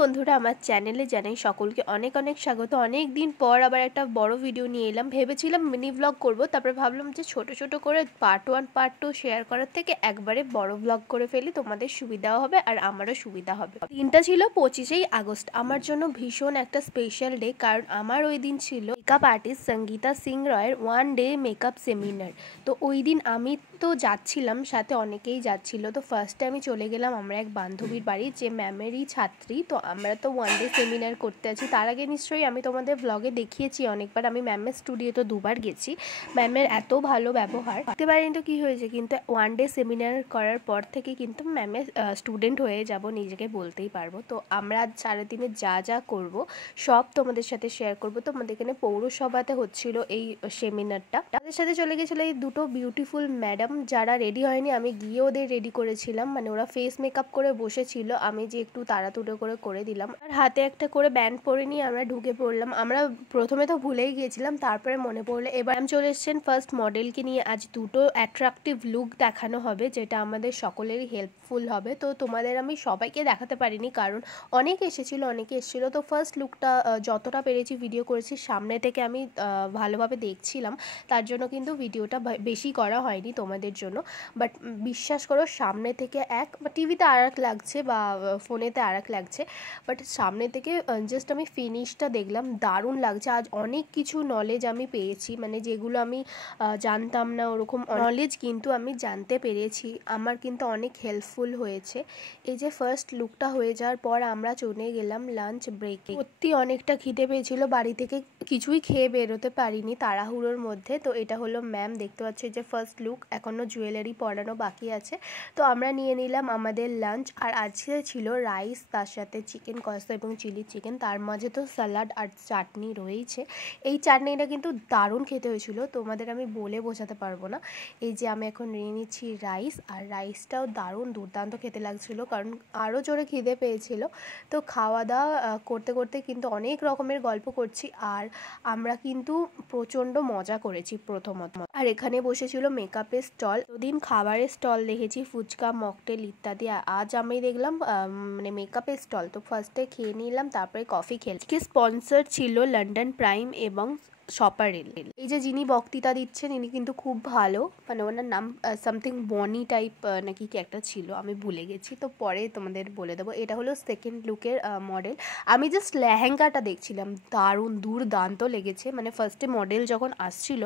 বন্ধুরা, আমার চ্যানেলে জানাই সকলকে অনেক অনেক স্বাগত। অনেক দিন পর আবার একটা বড় ভিডিও নিয়ে এলাম। ভেবেছিলাম মিনি ব্লগ করব, তারপরে ভাবলাম যে ছোট ছোট করে পার্ট 1 পার্ট 2 শেয়ার করার থেকে একবারে বড় ব্লগ করে ফেলি, তোমাদের সুবিধাও হবে আর আমারও সুবিধা হবে। দিনটা ছিল 25 আগস্ট, আমার জন্য ভীষণ একটা স্পেশাল ডে, কারণ আমার ওই দিন ছিল মেকআপ আর্টিস্ট সঙ্গীতা সিং রয়ের 1 ডে মেকআপ সেমিনার। তো ওই দিন আমি তো যাচ্ছিলাম, সাথে অনেকেই যাচ্ছিল। তো ফার্স্টে আমি চলে গেলাম আমরা এক বান্ধবীর বাড়ি, যে ম্যামেরই ছাত্রী। তো আমরা তো 1 ডে সেমিনার করতে আছি। তার আগে নিশ্চয়ই আমি তোমাদের ব্লগে দেখিয়েছি অনেকবার, আমি ম্যামের স্টুডিও তো 2বার গেছি। ম্যামের এত ভালো ব্যবহার, দেখতে পারিনি তো কী হয়েছে, কিন্তু 1 ডে সেমিনার করার পর থেকে কিন্তু ম্যামের স্টুডেন্ট হয়ে যাব, নিজেকে বলতেই পারবো। তো আমরা আজ সারাদিনে যা যা করব সব তোমাদের সাথে শেয়ার করব। তোমাদের এখানে পৌরসভাতে হচ্ছিল এই সেমিনারটা। তাদের সাথে চলে গেছিলো এই দুটো বিউটিফুল ম্যাডাম, যারা রেডি হয়নি, আমি গিয়ে ওদের রেডি করেছিলাম। মানে ওরা ফেস মেকআপ করে বসেছিল, আমি যে একটু তাড়াতাড়ি করে দিলাম। আর হাতে একটা করে ব্যান্ড পরে নিয়ে আমরা ঢুকে পড়লাম। আমরা প্রথমে তো ভুলেই গিয়েছিলাম, তারপরে মনে পড়লো। এবার আমি চলে এসেছেন ফার্স্ট মডেলকে নিয়ে। আজ দুটো অ্যাট্রাকটিভ লুক দেখানো হবে, যেটা আমাদের সকলেরই হেল্পফুল হবে। তো তোমাদের আমি সবাইকে দেখাতে পারিনি, কারণ অনেকে এসেছিলো। তো ফার্স্ট লুকটা যতটা পেরেছি ভিডিও করেছি, সামনে থেকে আমি ভালোভাবে দেখছিলাম, তার জন্য কিন্তু ভিডিওটা বেশি করা হয়নি তোমাদের জন্য। বাট বিশ্বাস করো, সামনে থেকে এক বা টিভিতে আর এক লাগছে বা ফোনেতে আর এক লাগছে, বাট সামনে থেকে জাস্ট আমি ফিনিশটা দেখলাম, দারুণ লাগছে। আজ অনেক কিছু নলেজ আমি পেয়েছি, মানে যেগুলো আমি জানতাম না, ওরকম নলেজ কিন্তু আমি জানতে পেরেছি। আমার কিন্তু অনেক হেল্পফুল হয়েছে। এই যে ফার্স্ট লুকটা হয়ে যাওয়ার পর আমরা চলে গেলাম লাঞ্চ ব্রেকে। সত্যি অনেকটা খিদে পেয়েছিল, বাড়ি থেকে কিছুই খেয়ে বেরোতে পারিনি তাড়াহুড়োর মধ্যে। তো এটা হলো ম্যাম, দেখতে পাচ্ছি যে ফার্স্ট লুক, এখনও জুয়েলারি পরানো বাকি আছে। তো আমরা নিয়ে নিলাম আমাদের লাঞ্চ। আর আজকে ছিল রাইস, তার সাথে চিকেন কষা এবং চিলি চিকেন, তার মাঝে তো স্যালাড আর চাটনি রয়েছে। এই চাটনিটা কিন্তু দারুণ খেতে হয়েছিল, তোমাদের আমি বলে বোঝাতে পারবো না। এই যে আমি এখন নিয়ে নিচ্ছি রাইস, আর রাইসটাও দারুণ দুর্দান্ত খেতে লাগছিলো, কারণ আরও জোরে খিদে পেয়েছিল। তো খাওয়া দাওয়া করতে করতে কিন্তু অনেক রকমের গল্প করছি, আর আমরা কিন্তু প্রচণ্ড মজা করেছি প্রথমত। আর এখানে বসেছিল মেকআপের স্টল। দুদিন খাবারের স্টল দেখেছি, ফুচকা, মকটেল ইত্যাদি। আজ আমি দেখলাম মানে মেকআপের স্টল। তো ফার্স্টে খেয়ে নিলাম, তারপরে কফি খেলাম। স্পন্সর ছিল লন্ডন প্রাইম এবং শপারেল। এই যে যিনি বক্তৃতা দিচ্ছেন, ইনি কিন্তু খুব ভালো, মানে ওনার নাম সামথিং বনি টাইপ নাকি কি একটা ছিল, আমি ভুলে গেছি। তো পরে তোমাদের বলে দেবো। এটা হলো সেকেন্ড লুকের মডেল। আমি জাস্ট লেহেঙ্গাটা দেখছিলাম, দারুণ দুর্দান্ত লেগেছে। মানে ফার্স্টে মডেল যখন আসছিল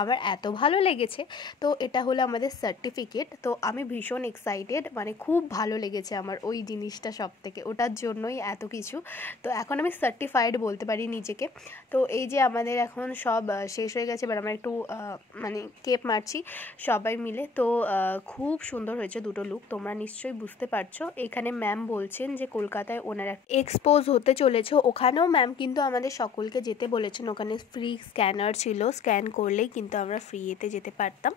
আমার এত ভালো লেগেছে। তো এটা হলো আমাদের সার্টিফিকেট। তো আমি ভীষণ এক্সাইটেড, মানে খুব ভালো লেগেছে আমার ওই জিনিসটা, সব থেকে ওটার জন্যই এত কিছু। তো এখন আমি সার্টিফাইড বলতে পারি নিজেকে। তো এই যে আমাদের এখন সব শেষ হয়ে গেছে, এবার আমরা একটু মানে কেপ মারছি সবাই মিলে। তো খুব সুন্দর হয়েছে দুটো লুক, তোমরা নিশ্চয়ই বুঝতে পারছো। এখানে ম্যাম বলছেন যে কলকাতায় ওনারা এক্সপোজ হতে চলেছে, ওখানেও ম্যাম কিন্তু আমাদের সকলকে যেতে বলেছেন। ওখানে ফ্রি স্ক্যানার ছিল, স্ক্যান করলেই কিন্তু আমরা ফ্রিতে যেতে পারতাম।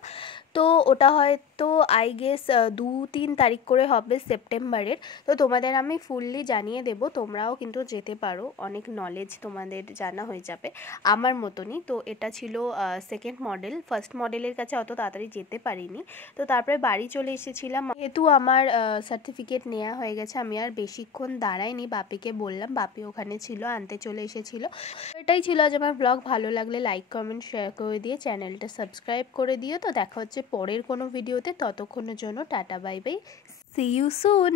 তো ওটা হয়তো আই গেস 2-3 তারিখ করে হবে সেপ্টেম্বরের। তো তোমাদের আমি ফুললি জানিয়ে দেব, তোমরাও কিন্তু যেতে পারো, অনেক নলেজ তোমাদের জানা হয়ে যাবে আমার মতনই। তো এটা ছিল সেকেন্ড মডেল। ফার্স্ট মডেলের কাছে অত তাড়াতাড়ি যেতে পারিনি। তো তারপরে বাড়ি চলে এসেছিলাম, যেহেতু আমার সার্টিফিকেট নেওয়া হয়ে গেছে, আমি আর বেশিক্ষণ দাঁড়াইনি, বাপিকে বললাম, বাপি ওখানে ছিল, আনতে চলে এসেছিলো। এটাই ছিল আজ আমার ব্লগ। ভালো লাগলে লাইক, কমেন্ট, শেয়ার করে দিয়ে চ্যানেলটা সাবস্ক্রাইব করে দিও। তো দেখা হচ্ছে পরের কোনো ভিডিওতে, ততক্ষণের জন্য ta-ta, bye bye, see you soon.